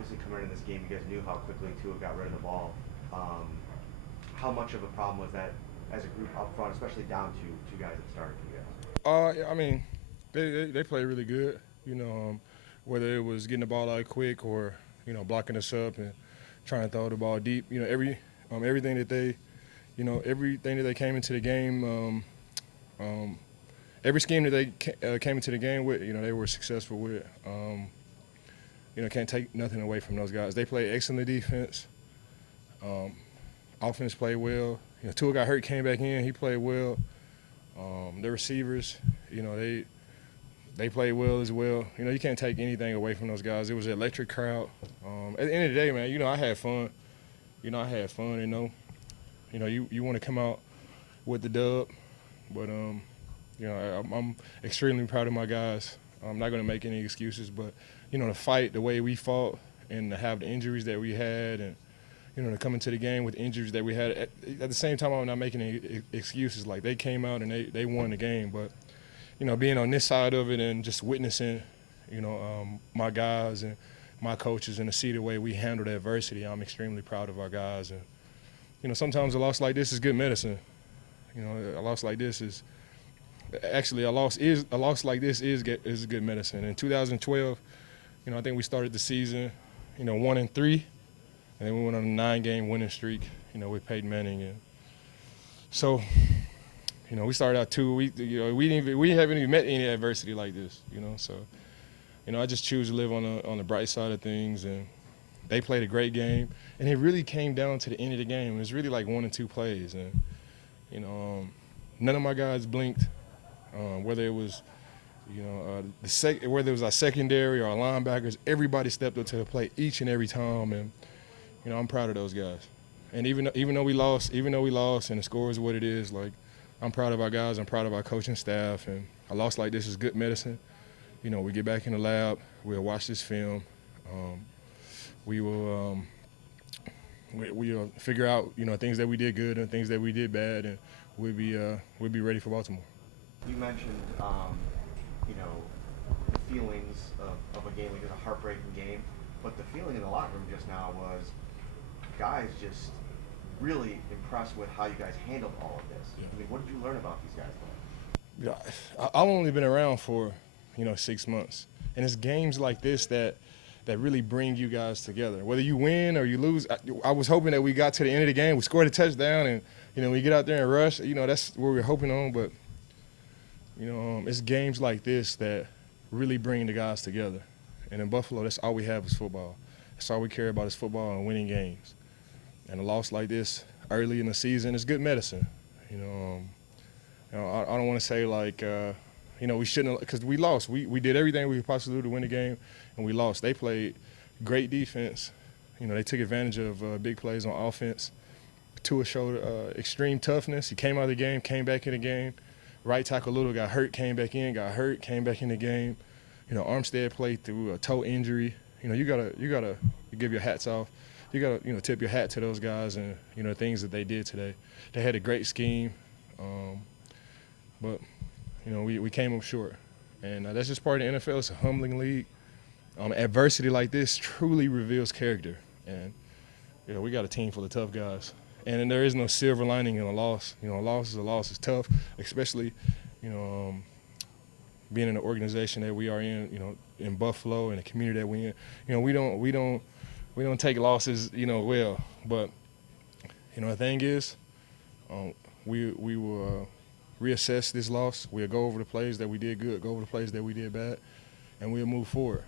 obviously coming into this game, you guys knew how quickly Tua got rid of the ball. How much of a problem was that as a group up front, especially down to two guys that started for you guys? Yeah, I mean, they play really good. You know, whether it was getting the ball out quick or blocking us up and trying to throw the ball deep. Everything that they came into the game. Every scheme that they came into the game with, they were successful with. Can't take nothing away from those guys. They play excellent defense. Offense played well. Tua got hurt, came back in. He played well. The receivers, they played well as well. You can't take anything away from those guys. It was an electric crowd. At the end of the day, man, I had fun. I had fun. You want to come out with the dub, but I'm extremely proud of my guys. I'm not going to make any excuses, but to fight the way we fought and to have the injuries that we had and to come into the game with injuries that we had. At the same time, I'm not making any excuses. Like, they came out and they won the game. But, being on this side of it and just witnessing, my guys and my coaches and to see the way we handled adversity, I'm extremely proud of our guys. And, sometimes a loss like this is good medicine. A loss like this is – actually, a loss like this is good medicine. In 2012, I think we started the season, 1-3. And then we went on a 9-game winning streak, with Peyton Manning. And so, we started out we haven't even met any adversity like this, So, I just choose to live on the bright side of things. And they played a great game. And it really came down to the end of the game. It was really like 1 or 2 plays. And, none of my guys blinked, whether it was whether it was our secondary or our linebackers. Everybody stepped up to the plate each and every time. And I'm proud of those guys. And even though we lost and the score is what it is, like, I'm proud of our guys. I'm proud of our coaching staff. And a loss like this is good medicine. We get back in the lab. We'll watch this film. We will we'll figure out things that we did good and things that we did bad, and we'll be ready for Baltimore. You mentioned the feelings of a game, like it's a heartbreaking game, but the feeling in the locker room just now was guys just really impressed with how you guys handled all of this. Yeah. I mean, what did you learn about these guys today? I've only been around for 6 months, and it's games like this that really bring you guys together. Whether you win or you lose, I was hoping that we got to the end of the game, we scored a touchdown, and we get out there and rush. That's what we're hoping on. But it's games like this that really bring the guys together. And in Buffalo, that's all we have is football. That's all we care about is football and winning games. And a loss like this early in the season is good medicine. I don't want to say like, we shouldn't, because we lost. We did everything we could possibly do to win the game, and we lost. They played great defense. They took advantage of big plays on offense. Tua showed extreme toughness. He came out of the game, came back in the game. Right tackle Little got hurt, came back in, got hurt, came back in the game. Armstead played through a toe injury. You gotta give your hats off. You gotta tip your hat to those guys and things that they did today. They had a great scheme, but we came up short, and that's just part of the NFL. It's a humbling league. Adversity like this truly reveals character, and we got a team full of tough guys. And there is no silver lining in a loss. A loss is a loss. It's tough, especially being in the organization that we are in Buffalo and the community that we in. We don't take losses, well. But the thing is, we will reassess this loss. We'll go over the plays that we did good, go over the plays that we did bad, and we'll move forward.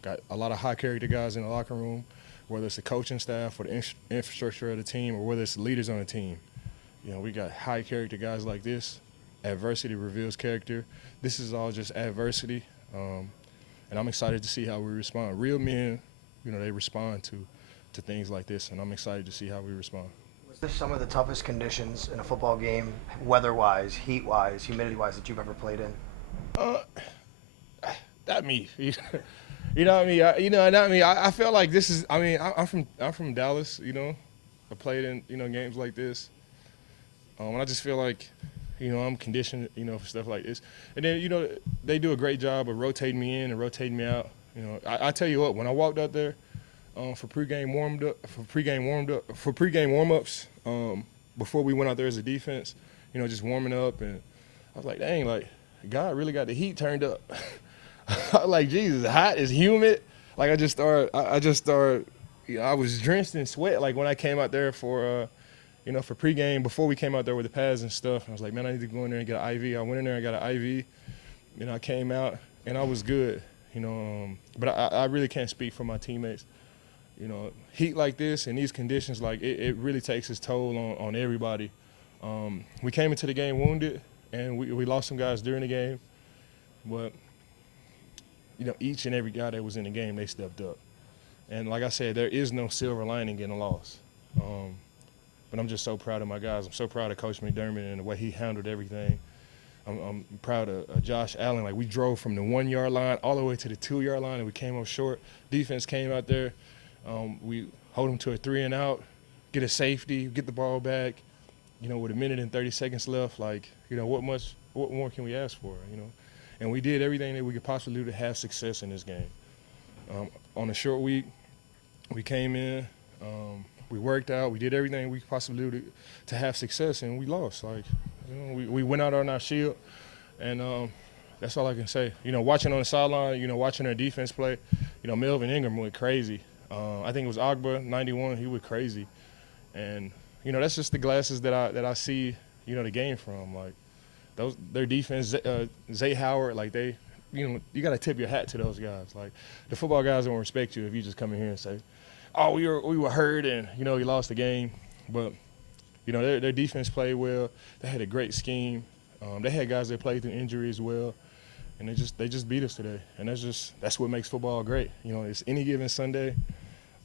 Got a lot of high character guys in the locker room, whether it's the coaching staff or the infrastructure of the team, or whether it's the leaders on the team. We got high character guys like this. Adversity reveals character. This is all just adversity, and I'm excited to see how we respond. Real men, they respond to things like this, and I'm excited to see how we respond. Was this some of the toughest conditions in a football game, weather-wise, heat-wise, humidity-wise, that you've ever played in? Not me. What I mean? Not me. I feel like this is. I mean, I'm from Dallas. I played in games like this. And I just feel like, I'm conditioned, for stuff like this. And then, they do a great job of rotating me in and rotating me out. You know, I tell you what, when I walked out there for pregame warm-ups, before we went out there as a defense, you know, just warming up, and I was like, dang, like God really got the heat turned up. I was like, Jesus, hot, it's humid. Like I just started. You know, I was drenched in sweat. Like when I came out there for you know, for pregame, before we came out there with the pads and stuff, I was like, man, I need to go in there and get an IV. I went in there and got an IV. You know, I came out and I was good. You know, but I really can't speak for my teammates. You know, heat like this and these conditions, like it really takes its toll on everybody. We came into the game wounded, and we lost some guys during the game. But, you know, each and every guy that was in the game, they stepped up. And like I said, there is no silver lining in a loss. But I'm just so proud of my guys. I'm so proud of Coach McDermott and the way he handled everything. I'm proud of Josh Allen. Like, we drove from the 1 yard line all the way to the 2 yard line, and we came up short. Defense came out there. We hold them to a 3 and out, get a safety, get the ball back. You know, with a minute and 30 seconds left, like, you know, what more can we ask for, you know? And we did everything that we could possibly do to have success in this game. On a short week, we came in, we worked out, we did everything we could possibly do to have success, and we lost. Like, you know, we went out on our shield, and that's all I can say. You know, watching on the sideline, you know, watching our defense play, you know, Melvin Ingram went crazy. I think it was Agba, 91, he went crazy. And, you know, that's just the glasses that I see, you know, the game from. Like, their defense, Zay Howard, like you know, you got to tip your hat to those guys. Like, the football guys don't respect you if you just come in here and say, oh, we were hurt and, you know, you lost the game. But, you know, their defense played well. They had a great scheme. They had guys that played through injury as well. And they just beat us today. And that's what makes football great. You know, it's any given Sunday.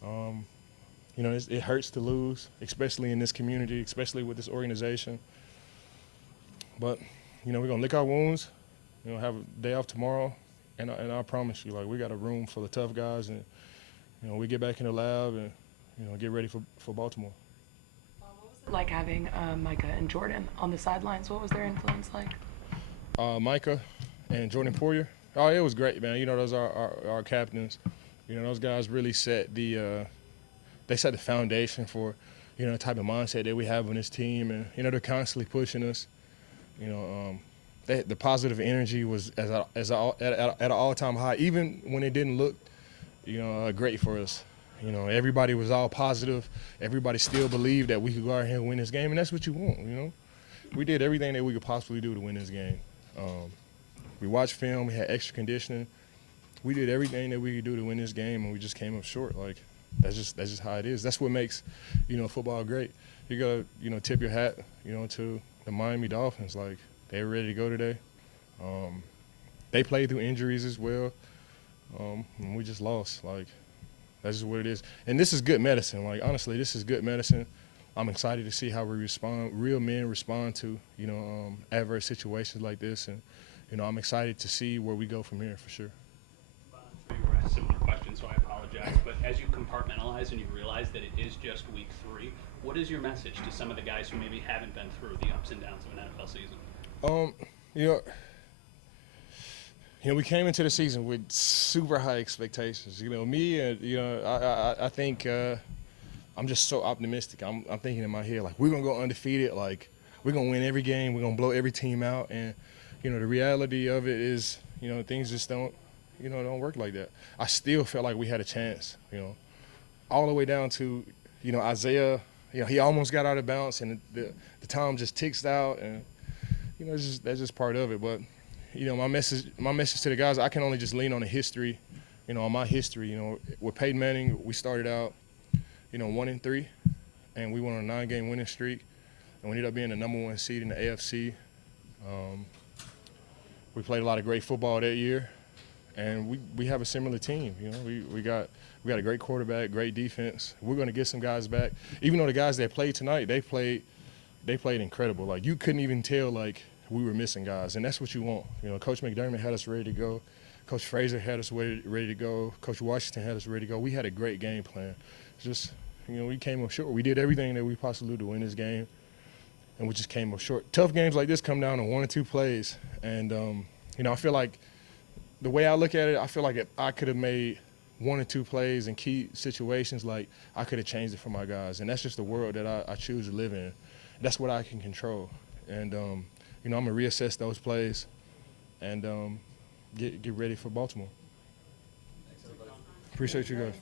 You know, it hurts to lose, especially in this community, especially with this organization. But, you know, we're going to lick our wounds, you know, have a day off tomorrow. And I promise you, like, we got a room full of tough guys. And, you know, we get back in the lab and, you know, get ready for Baltimore. What was it like having Micah and Jordan on the sidelines? What was their influence like? Micah and Jordan Poyer. Oh, it was great, man. You know, those are our captains. You know, those guys really set the foundation for, you know, the type of mindset that we have on this team. And, you know, they're constantly pushing us. You know, the positive energy was at an all-time high, even when it didn't look, you know, great for us. You know, everybody was all positive. Everybody still believed that we could go out here and win this game, and that's what you want, you know. We did everything that we could possibly do to win this game. We watched film. We had extra conditioning. We did everything that we could do to win this game, and we just came up short. Like, that's just how it is. That's what makes, you know, football great. You gotta, you know, tip your hat, you know, to the Miami Dolphins. Like, they were ready to go today. They played through injuries as well, and we just lost. Like, that's just what it is. And this is good medicine. Like, honestly, this is good medicine. I'm excited to see how real men respond to, you know, adverse situations like this. And, you know, I'm excited to see where we go from here for sure. I'm sure you were asked a similar question, so I apologize. But as you compartmentalize and you realize that it is just week 3, what is your message to some of the guys who maybe haven't been through the ups and downs of an NFL season? You know, we came into the season with super high expectations. You know, me and, you know, I think I'm just so optimistic. I'm thinking in my head, like, we're going to go undefeated. Like, we're going to win every game. We're going to blow every team out. And, you know, the reality of it is, you know, things just don't work like that. I still felt like we had a chance, you know, all the way down to, you know, Isaiah. You know, he almost got out of bounds, and the time just ticks out. And, you know, that's just part of it. But, you know, my message to the guys, I can only just lean on the history, you know, on my history. You know, with Peyton Manning, we started out, you know, 1-3, and we went on a 9-game winning streak, and we ended up being the #1 seed in the AFC. We played a lot of great football that year, and we have a similar team. You know, we got a great quarterback, great defense. We're going to get some guys back. Even though the guys that played tonight, they played incredible. Like, you couldn't even tell, like, we were missing guys, and that's what you want. You know, Coach McDermott had us ready to go. Coach Frazier had us ready to go. Coach Washington had us ready to go. We had a great game plan. It's just, you know, we came up short. We did everything that we possibly do to win this game, and we just came up short. Tough games like this come down to 1 or 2 plays, and, you know, I feel like the way I look at it, I feel like if I could have made 1 or 2 plays in key situations, like I could have changed it for my guys. And that's just the world that I choose to live in. That's what I can control. And, you know, I'm going to reassess those plays and get ready for Baltimore. Appreciate you guys.